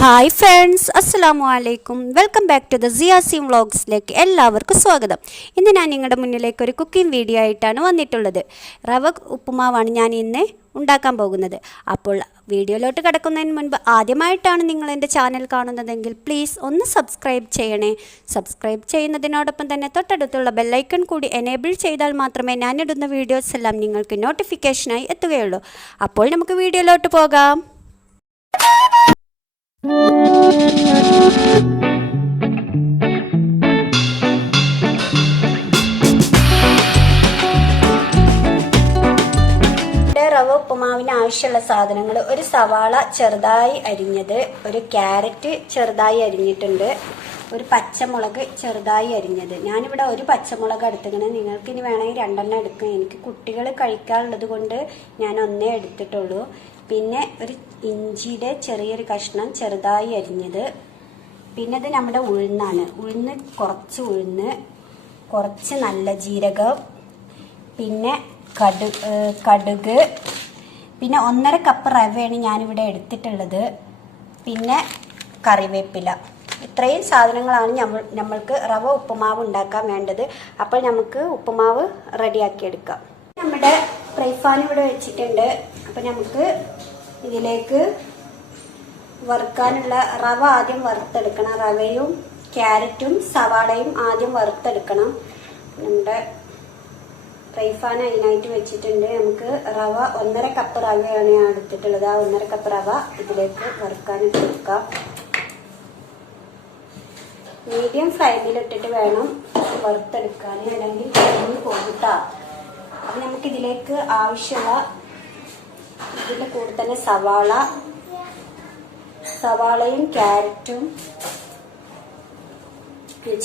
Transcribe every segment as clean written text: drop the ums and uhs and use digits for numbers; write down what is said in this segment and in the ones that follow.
Hi friends, അസ്സലാമു അലൈക്കും. Welcome back to the സിയാസിം വ്ളോഗ്സിലേക്ക് എല്ലാവർക്കും സ്വാഗതം. ഇന്ന് ഞാൻ നിങ്ങളുടെ മുന്നിലേക്ക് ഒരു കുക്കിംഗ് വീഡിയോ ആയിട്ടാണ് വന്നിട്ടുള്ളത്. റവ ഉപ്പുമാവാണ് ഞാൻ ഇന്ന് ഉണ്ടാക്കാൻ പോകുന്നത്. അപ്പോൾ വീഡിയോയിലോട്ട് കിടക്കുന്നതിന് മുൻപ് ആദ്യമായിട്ടാണ് നിങ്ങൾ എൻ്റെ ചാനൽ കാണുന്നതെങ്കിൽ പ്ലീസ് ഒന്ന് സബ്സ്ക്രൈബ് ചെയ്യണേ. സബ്സ്ക്രൈബ് ചെയ്യുന്നതിനോടൊപ്പം തന്നെ തൊട്ടടുത്തുള്ള ബെല്ലൈക്കൺ കൂടി എനേബിൾ ചെയ്താൽ മാത്രമേ ഞാനിടുന്ന വീഡിയോസ് എല്ലാം നിങ്ങൾക്ക് നോട്ടിഫിക്കേഷനായി എത്തുകയുള്ളൂ. അപ്പോൾ നമുക്ക് വീഡിയോയിലോട്ട് പോകാം. റവ ഉപ്പുമാവിന് ആവശ്യമുള്ള സാധനങ്ങൾ: ഒരു സവാള ചെറുതായി അരിഞ്ഞത്, ഒരു ക്യാരറ്റ് ചെറുതായി അരിഞ്ഞിട്ടുണ്ട്, ഒരു പച്ചമുളക് ചെറുതായി അരിഞ്ഞത്. ഞാനിവിടെ ഒരു പച്ചമുളക് എടുത്തിങ്ങനെ, നിങ്ങൾക്ക് ഇനി വേണമെങ്കിൽ രണ്ടെണ്ണം എടുക്കാം. എനിക്ക് കുട്ടികൾ കഴിക്കാനുള്ളത് കൊണ്ട് ഞാൻ ഒന്നേ എടുത്തിട്ടുള്ളൂ. പിന്നെ ഒരു ഇഞ്ചിയുടെ ചെറിയൊരു കഷ്ണം ചെറുതായി അരിഞ്ഞത്. പിന്നെ ഇത് നമ്മുടെ ഉഴുന്നാണ്. ഉഴുന്ന്, കുറച്ച് നല്ല ജീരകം, പിന്നെ കടുക്, പിന്നെ 1.5 കപ്പ് റവയാണ് ഞാനിവിടെ എടുത്തിട്ടുള്ളത്, പിന്നെ കറിവേപ്പില. ഇത്രയും സാധനങ്ങളാണ് നമ്മൾക്ക് റവ ഉപ്പുമാവ് ഉണ്ടാക്കാൻ വേണ്ടത്. അപ്പോൾ നമുക്ക് ഉപ്പുമാവ് റെഡിയാക്കി എടുക്കാം. നമ്മുടെ ഫ്രൈ പാൻ ഇവിടെ വെച്ചിട്ടുണ്ട്. അപ്പം നമുക്ക് ഇതിലേക്ക് വറുക്കാനുള്ള റവ ആദ്യം വറുത്തെടുക്കണം. റവയും ക്യാരറ്റും സവാളയും ആദ്യം വറുത്തെടുക്കണം. നമ്മുടെ ഫ്രൈ പാൻ അതിനായിട്ട് വെച്ചിട്ടുണ്ട്. നമുക്ക് റവ 1.5 കപ്പ് റവയാണ് ഞാൻ എടുത്തിട്ടുള്ളത്. ആ 1.5 കപ്പ് റവ ഇതിലേക്ക് വറുക്കാനിട്ട് കൊടുക്കാം. മീഡിയം ഫ്ലെയിമിലിട്ടിട്ട് വേണം വറുത്തെടുക്കാൻ, അല്ലെങ്കിൽ കരിഞ്ഞു പോകട്ടാ. അപ്പം നമുക്കിതിലേക്ക് ആവശ്യമുള്ള ഇതിൻ്റെ കൂടെ തന്നെ സവാളയും ക്യാരറ്റും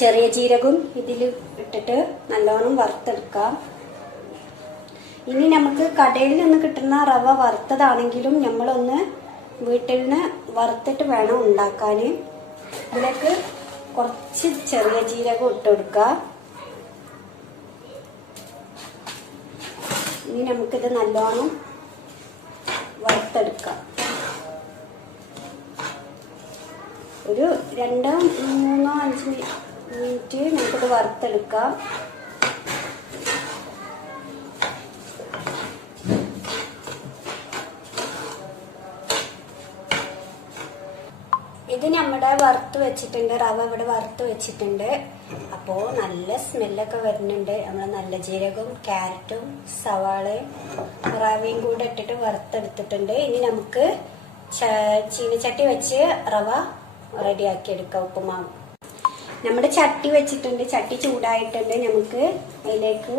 ചെറിയ ജീരകവും ഇതിൽ ഇട്ടിട്ട് നല്ലോണം വറുത്തെടുക്കാം. ഇനി നമുക്ക് കടയിൽ നിന്ന് കിട്ടുന്ന റവ വറുത്തതാണെങ്കിലും നമ്മളൊന്ന് വീട്ടിൽ നിന്ന് വറുത്തിട്ട് വേണം ഉണ്ടാക്കാൻ. ഇതിലേക്ക് കുറച്ച് ചെറിയ ജീരകം ഇട്ട് കൊടുക്കുക. ഇനി നമുക്കിത് നല്ലോണം വറുത്തെടുക്കാം. ഒരു 2, 3, 5 മിനിറ്റ് നമുക്കിത് വറുത്തെടുക്കാം. ഇത് നമ്മുടെ വറുത്ത് വെച്ചിട്ടുണ്ട്. റവ ഇവിടെ വറുത്ത് വെച്ചിട്ടുണ്ട്. അപ്പോൾ നല്ല സ്മെല്ലൊക്കെ വരുന്നുണ്ട്. നമ്മൾ നല്ല ജീരകവും ക്യാരറ്റും സവാളയും റവയും കൂടെ ഇട്ടിട്ട് വറുത്തെടുത്തിട്ടുണ്ട്. ഇനി നമുക്ക് ചീനച്ചട്ടി വെച്ച് റവ റെഡിയാക്കി എടുക്കാം ഉപ്പുമാവ്. നമ്മുടെ ചട്ടി വെച്ചിട്ടുണ്ട്. ചട്ടി ചൂടായിട്ടുണ്ട്. നമുക്ക് അതിലേക്ക്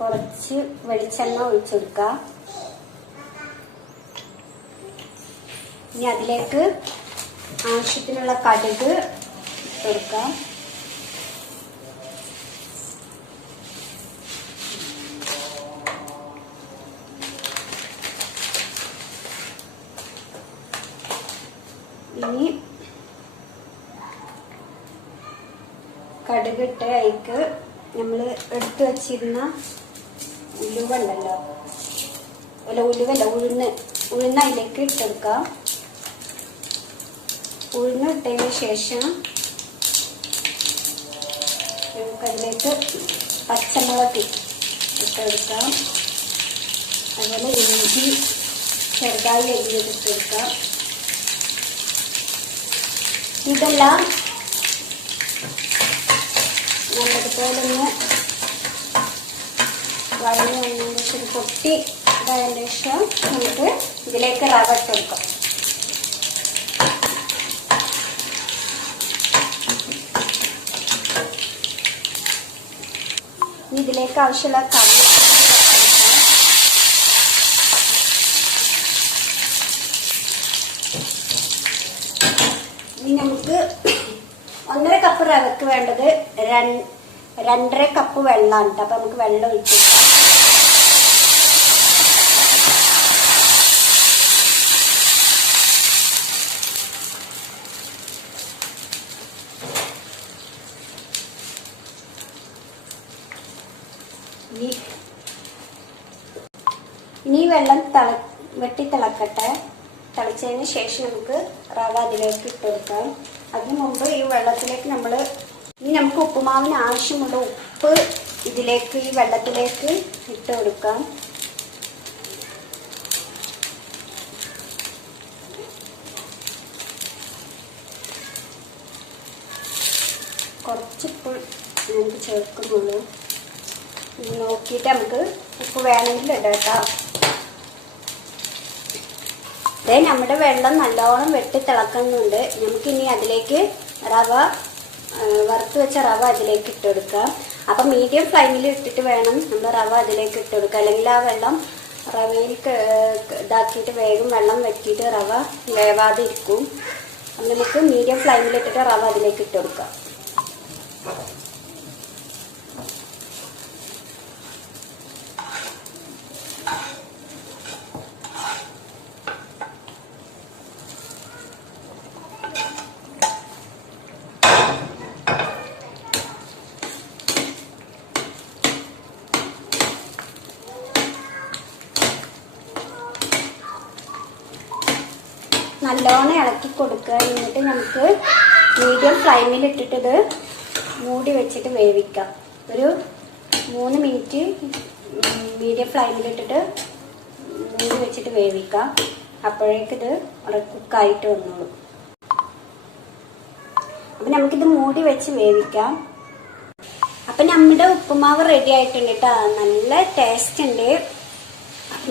കുറച്ച് വെളിച്ചെണ്ണ ഒഴിച്ചെടുക്കാം. ഇനി അതിലേക്ക് ആവശ്യത്തിനുള്ള കടുക് ഇട്ടെടുക്കാം. ഇനി കടുകിട്ട് അതിലേക്ക് നമ്മൾ എടുത്തു വച്ചിരുന്ന ഉഴുന്ന് അതിലേക്ക് ഇട്ടെടുക്കാം. ഉഴുന്ന് ഇട്ടതിന് ശേഷം നമുക്കതിലേക്ക് പച്ചമുളക് ഇട്ടെടുക്കാം. അതുപോലെ ഇഞ്ചി ചെറുതായി അരിഞ്ഞിട്ടെടുക്കാം. ഇതെല്ലാം നല്ലതുപോലെ ഒന്ന് വഴഞ്ഞു വന്നതിന് ശേഷം പൊട്ടി ഇതായതിന് ശേഷം നമുക്ക് ഇതിലേക്ക് റവ ഇട്ട് കൊടുക്കാം. ഇതിലേക്ക് ആവശ്യമുള്ള ഇനി നമുക്ക് 1.5 കപ്പ് റവക്ക് വേണ്ടത് 2.5 കപ്പ് വെള്ളമാണ്. അപ്പൊ നമുക്ക് വെള്ളം ഒഴിച്ചു. ഇനി വെള്ളം വെട്ടി തിളക്കട്ടെ. തിളച്ചതിന് ശേഷം നമുക്ക് റവ അതിലേക്ക് ഇട്ട് കൊടുക്കാം. അതിനു മുമ്പ് ഈ വെള്ളത്തിലേക്ക് ഇനി നമുക്ക് ഉപ്പുമാവിന് ആവശ്യമുള്ള ഉപ്പ് ഇതിലേക്ക് ഈ വെള്ളത്തിലേക്ക് ഇട്ട് കൊടുക്കാം. കുറച്ച് ഉപ്പ് നമുക്ക് ചേർക്കുന്നുള്ളൂ. നോക്കിയിട്ട് നമുക്ക് ഉപ്പ് വേണമെങ്കിൽ ഇടാം കേട്ടോ. അതേ നമ്മുടെ വെള്ളം നല്ലോണം വെട്ടി തിളക്കുന്നുണ്ട്. നമുക്കിനി അതിലേക്ക് വറുത്ത് വെച്ച റവ അതിലേക്ക് ഇട്ട് കൊടുക്കാം. അപ്പം മീഡിയം ഫ്ലെയിമിൽ ഇട്ടിട്ട് വേണം നമ്മൾ റവ അതിലേക്ക് ഇട്ട് കൊടുക്കുക. അല്ലെങ്കിൽ ആ വെള്ളം റവയിൽ ഇതാക്കിയിട്ട് വേഗം വെള്ളം വെട്ടിയിട്ട് റവ വേവാതെ ഇരിക്കും. അപ്പം നമുക്ക് മീഡിയം ഫ്ലെയിമിൽ ഇട്ടിട്ട് റവ അതിലേക്ക് ഇട്ട് കൊടുക്കാം. നല്ലോണം ഇളക്കി കൊടുക്കുക. എന്നിട്ട് നമുക്ക് മീഡിയം ഫ്ലെയിമിൽ ഇട്ടിട്ട് മൂടി വെച്ചിട്ട് വേവിക്കാം. ഒരു 3 മിനിറ്റ് മീഡിയം ഫ്ലെയിമിൽ ഇട്ടിട്ട് മൂടി വെച്ചിട്ട് വേവിക്കാം. അപ്പോഴേക്കിത് കുക്കായിട്ട് വന്നോളൂ. അപ്പം നമുക്കിത് മൂടി വെച്ച് വേവിക്കാം. അപ്പം നമ്മുടെ ഉപ്പുമാവ് റെഡി ആയിട്ടുണ്ട് കേട്ടോ. നല്ല ടേസ്റ്റ് ഉണ്ട്.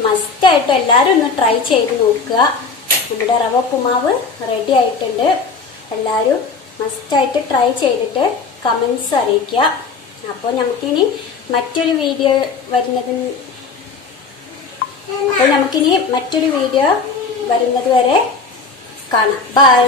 മസ്റ്റായിട്ടും എല്ലാവരും ഒന്ന് ട്രൈ ചെയ്ത് നോക്കുക. നമ്മുടെ റവ ഉപ്പുമാവ് റെഡി ആയിട്ടുണ്ട്. എല്ലാവരും മസ്റ്റായിട്ട് ട്രൈ ചെയ്തിട്ട് കമൻസ് അറിയിക്കുക. അപ്പോൾ നമുക്കിനി മറ്റൊരു വീഡിയോ വരുന്നത് വരെ കാണാം. ബൈ.